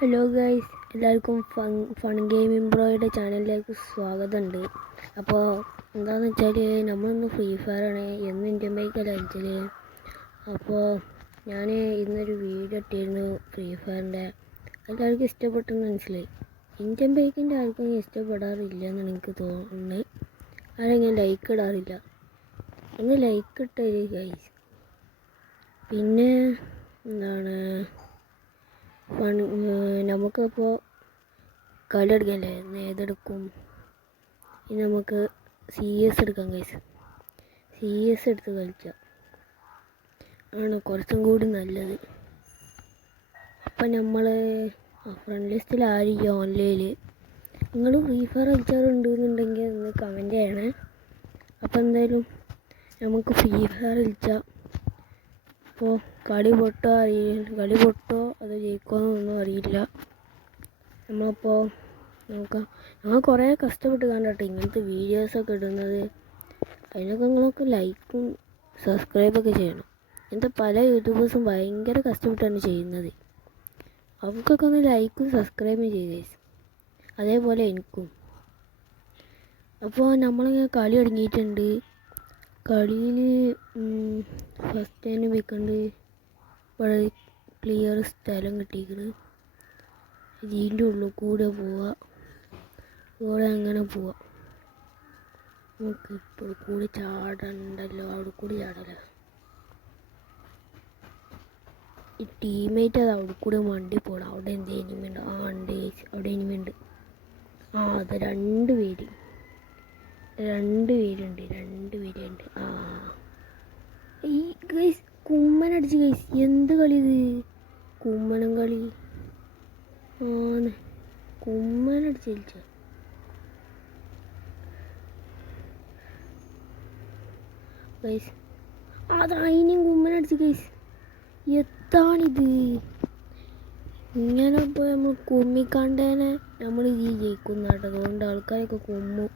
Hello guys, എല്ലാവർക്കും fun gaming ബ്രോയുടെ ചാനലിലേക്ക് സ്വാഗതമുണ്ട്. അപ്പോൾ എന്താണെന്ന് വെച്ചാൽ നമ്മളിന്ന് ഫ്രീ ഫയറാണ് എന്ന് ഇന്ത്യൻ ബൈക്ക് കളിച്ചത്. അപ്പോൾ ഞാൻ ഇന്നൊരു വീഡിയോ ഇട്ടിരുന്നു ഫ്രീ ഫയറിൻ്റെ. എല്ലാവർക്കും ഇഷ്ടപ്പെട്ടെന്ന് മനസ്സിലായി. ഇന്ത്യൻ ബൈക്കിൻ്റെ ആർക്കും ഇഷ്ടപ്പെടാറില്ല എന്നാണ് എനിക്ക് തോന്നുന്നത്. ആരെങ്കിലും ലൈക്ക് ഇടാറില്ല. ഒന്ന് ലൈക്ക് ഇട്ടത് ഗൈസ്. പിന്നെ എന്താണ്, നമുക്കിപ്പോൾ കളി എടുക്കല്ലേ, ഏതെടുക്കും? ഇനി നമുക്ക് CS എടുക്കാം ഗൈസ്. CS എടുത്ത് കളിക്കാം ആണ് കുറച്ചും കൂടി നല്ലത്. അപ്പം നമ്മൾ ഫ്രണ്ട് ലിസ്റ്റിൽ ആയിരിക്കും ഓൺലൈനിൽ. നിങ്ങൾ ഫ്രീ ഫയർ കളിച്ചാറുണ്ടെന്നുണ്ടെങ്കിൽ ഒന്ന് കമൻറ്റ് ചെയ്യണേ. അപ്പം എന്തായാലും നമുക്ക് ഫ്രീ ഫയർ കളിച്ചാൽ. അപ്പോൾ കളി പൊട്ടോ അത് ജയിക്കുമെന്നൊന്നും അറിയില്ല. നമ്മളപ്പോൾ ഞങ്ങൾ കുറേ കഷ്ടപ്പെട്ട് കണ്ടോട്ടെ ഇങ്ങനത്തെ വീഡിയോസൊക്കെ ഇടുന്നത്. അതിനൊക്കെ നിങ്ങളൊക്കെ ലൈക്കും സബ്സ്ക്രൈബൊക്കെ ചെയ്യണം. ഇങ്ങനത്തെ പല യൂട്യൂബേഴ്സും ഭയങ്കര കഷ്ടപ്പെട്ടാണ് ചെയ്യുന്നത്. അവർക്കൊക്കെ ഒന്ന് ലൈക്കും സബ്സ്ക്രൈബും ചെയ്തേ. അതേപോലെ എനിക്കും. അപ്പോൾ നമ്മളിങ്ങനെ കളി തുടങ്ങിയിട്ടുണ്ട്. കളിയിൽ ഫസ്റ്റ് തന്നെ വെക്കണ്ട് വളരെ ക്ലിയർ സ്ഥലം കിട്ടിയിരിക്കുന്നു. ഇതിൻ്റെ ഉള്ളിൽ കൂടെ പോവാം. ഇവിടെ അങ്ങനെ പോവാം. നമുക്ക് ഇപ്പോൾ കൂടി ചാടണ്ടല്ലോ, അവിടെ കൂടി ചാടല. ഈ ടീമേറ്റ് അത് അവിടെ കൂടെ വണ്ടി പോകണം. അവിടെ എന്ത് എനിമയുണ്ട്? ഉണ്ട്, അവിടെ എനിമയുണ്ട്. അത് രണ്ട് പേരുണ്ട്. ഈ ഗൈസ് കുമ്മനടിച്ച് ഗൈസ്. എന്ത് കളി ഇത്? കുമ്മനം കളി ആണ്. കുമ്മനടിച്ച് കളിച്ച ഗൈസ്. അതിനും കുമ്മനടിച്ച് ഗൈസ്. എത്താണിത്? ഇങ്ങനെ ഇപ്പോൾ നമ്മൾ കുമ്മിക്കണ്ടേനെ നമ്മൾ ഈ ജയിക്കുന്ന കേട്ടോ. അതുകൊണ്ട് ആൾക്കാരൊക്കെ കുമ്മും.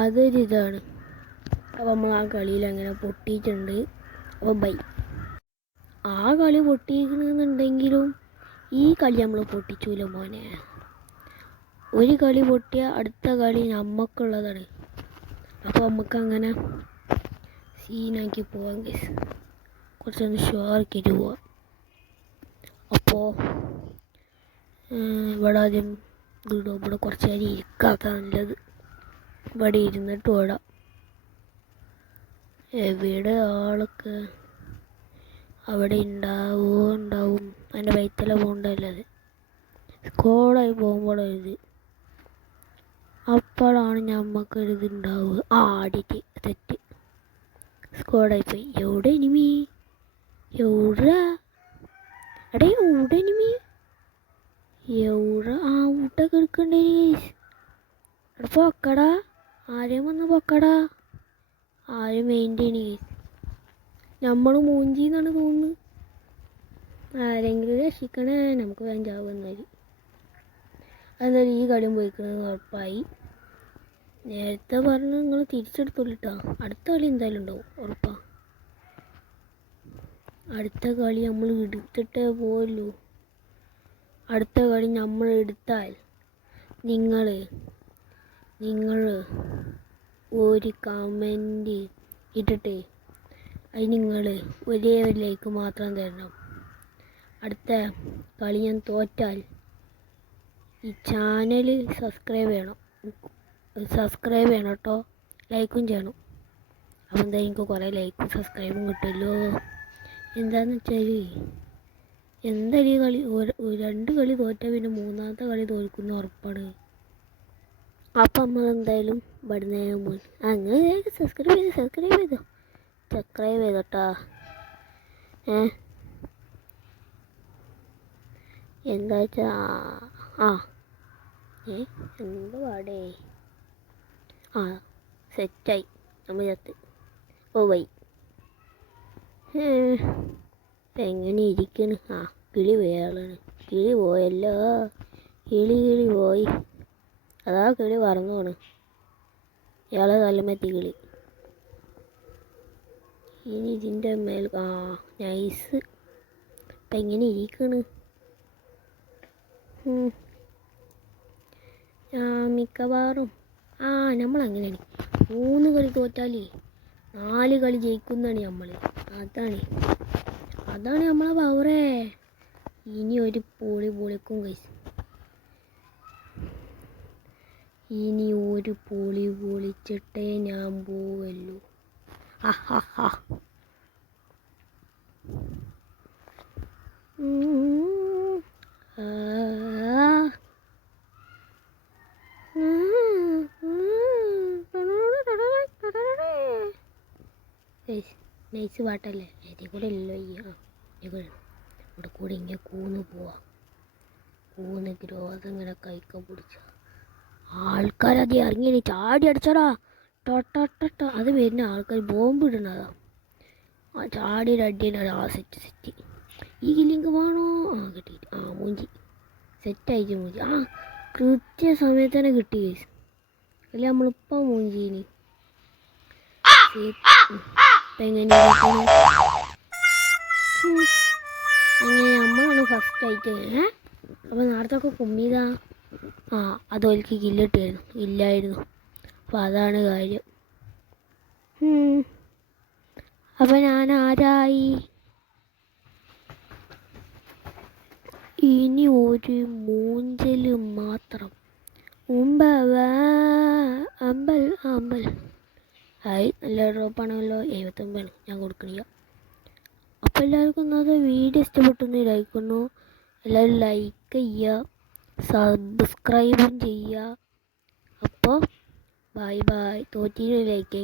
അതൊരിതാണ്. അപ്പോൾ നമ്മൾ ആ കളിയിൽ അങ്ങനെ പൊട്ടിയിട്ടുണ്ട്. അപ്പോൾ ബൈ. ആ കളി പൊട്ടിയിരിക്കണമെന്നുണ്ടെങ്കിലും ഈ കളി നമ്മൾ പൊട്ടിച്ചൂല മോനെ. ഒരു കളി പൊട്ടിയ അടുത്ത കളി നമുക്കുള്ളതാണ്. അപ്പോൾ നമുക്കങ്ങനെ സീനാക്കി പോവാം ഗൈസ്. കുറച്ചൊന്ന് ഷുവറാക്കിയിട്ട് പോവാം. അപ്പോൾ ഇവിടെ ആദ്യം ഇടും. ഇവിടെ കുറച്ച് നേരം ഇരിക്കാത്ത നല്ലത്. ഇവിടെ ഇരുന്നിട്ട് ഓടാം. എവിടെ ആളൊക്കെ അവിടെ ഉണ്ടാവും. അതിൻ്റെ വൈത്തല പോകണ്ടല്ലത്. സ്കോഡായി പോകുമ്പോഴത് അപ്പോഴാണ് ഞമ്മക്കൊരിത് ഉണ്ടാവുക. ആടിയിട്ട് തെറ്റ്. സ്കോഡായി പോയി. എവിടെ എനിമി? എവിടെ എനിമി? ഊട്ടൊക്കെ എടുക്കണ്ടേ? പൊക്കടാ. ആരെയും വന്ന് പൊക്കടാ. ആരും മെയിൻറ്റെയിൻ നമ്മൾ മൂഞ്ചിന്നാണ് തോന്നുന്നത്. ആരെങ്കിലും രക്ഷിക്കണേ. നമുക്ക് വേഞ്ചാവുന്നത്. അതെന്തായാലും ഈ കളിയും പോയിക്കുന്നത് ഉറപ്പായി. നേരത്തെ പറഞ്ഞ് നിങ്ങൾ തിരിച്ചെടുത്തോളിട്ടാ. അടുത്ത കളി എന്തായാലും ഉണ്ടാവും ഉറപ്പാ. അടുത്ത കളി നമ്മൾ എടുത്തിട്ടേ പോലൂ. അടുത്ത കളി നമ്മൾ എടുത്താൽ നിങ്ങൾ ഒരു കമൻറ്റ് ഇട്ടിട്ട് അത് നിങ്ങൾ ഒരേ ഒരു ലൈക്ക് മാത്രം തരണം. അടുത്ത കളി ഞാൻ തോറ്റാൽ ഈ ചാനൽ സബ്സ്ക്രൈബ് ചെയ്യണം കേട്ടോ. ലൈക്കും ചെയ്യണം. അപ്പോൾ എന്തായാലും എനിക്ക് കുറേ ലൈക്കും സബ്സ്ക്രൈബും കിട്ടുമല്ലോ. എന്താണെന്ന് വെച്ചാൽ എന്തായാലും ഈ കളി രണ്ട് കളി തോറ്റാൽ പിന്നെ മൂന്നാമത്തെ കളി തോൽക്കുന്ന ഉറപ്പാണ്. അപ്പം നമ്മളെന്തായാലും ഇവിടുന്ന് അങ്ങനെ സബ്സ്ക്രൈബ് ചെയ്തോട്ടാ. എന്താ വെച്ചാൽ എന്താ പാടേ? സെറ്റായി. നമ്മൾ ചത്ത്. ഓ വൈ എങ്ങനെ ഇരിക്കണ്? കിളി വേളാണ്. കിളി പോയല്ലോ. കിളി പോയി. അതാ കിളി പറന്നു പോണ്. ഇയാളെ തലമെത്തി കിളി. ഇനി ഇതിൻ്റെ മേൽ നൈസ്. ഇപ്പം എങ്ങനെ ഇരിക്കണ്? മിക്കവാറും നമ്മളങ്ങനെയാണ് 3 കളി തോറ്റാലേ 4 കളി ജയിക്കുന്നതാണ് നമ്മൾ. അതാണ് നമ്മളെ പവറേ. ഇനി ഒരു പൊളി പൊളിക്കും കൈസ്. ഇനി ഒരു പൊളി പൊളിച്ചിട്ടേ ഞാൻ പോവല്ലോ. നൈസ് പാട്ടല്ലേ? ഇതിൽ കൂടെ അല്ലല്ലോ ഇവിടെ കൂടെ ഇങ്ങനെ കൂന്ന് പോവാ. കൂന്ന് ഗ്രോസ് ഇങ്ങനെ കൈക്ക പിടിച്ച ആൾക്കാരത് ഇറങ്ങി ചാടി അടിച്ചടാ. അത് വരുന്ന ആൾക്കാർ ബോംബ് ഇടുന്നതാ. ചാടിയുടെ അടിയാണ്. സെറ്റ് ഈ കില്ലിങ് വേണോ? കിട്ടിയിട്ട് മൂഞ്ചി സെറ്റായിട്ട് മൂഞ്ചി. കൃത്യസമയത്ത് തന്നെ കിട്ടി അല്ല നമ്മളിപ്പം മൂഞ്ചീനി. അങ്ങനെ നമ്മളാണ് ഫസ്റ്റ് ആയിട്ട്. അപ്പോൾ നേരത്തൊക്കെ കുമ്മിയതാ. അതൊലിക്ക് കില്ലിട്ടായിരുന്നു ഇല്ലായിരുന്നു. അപ്പോൾ അതാണ് കാര്യം. അപ്പോൾ ഞാൻ ആരായി? ഇനി ഒരു മൂഞ്ചൽ മാത്രം. അമ്പൽ ആയി. നല്ല ഡ്രോപ്പാണല്ലോ. 79 ഞാൻ കൊടുക്കണില്ല. അപ്പോൾ എല്ലാവർക്കും ഒന്നത് വീഡിയോ ഇഷ്ടപ്പെട്ടൊന്ന് ലൈക്കുന്നു. എല്ലാവരും ലൈക്ക് ചെയ്യുക, സബ്സ്ക്രൈബും ചെയ്യുക. അപ്പോൾ ബൈ. തോറ്റിന് ലൈക്ക്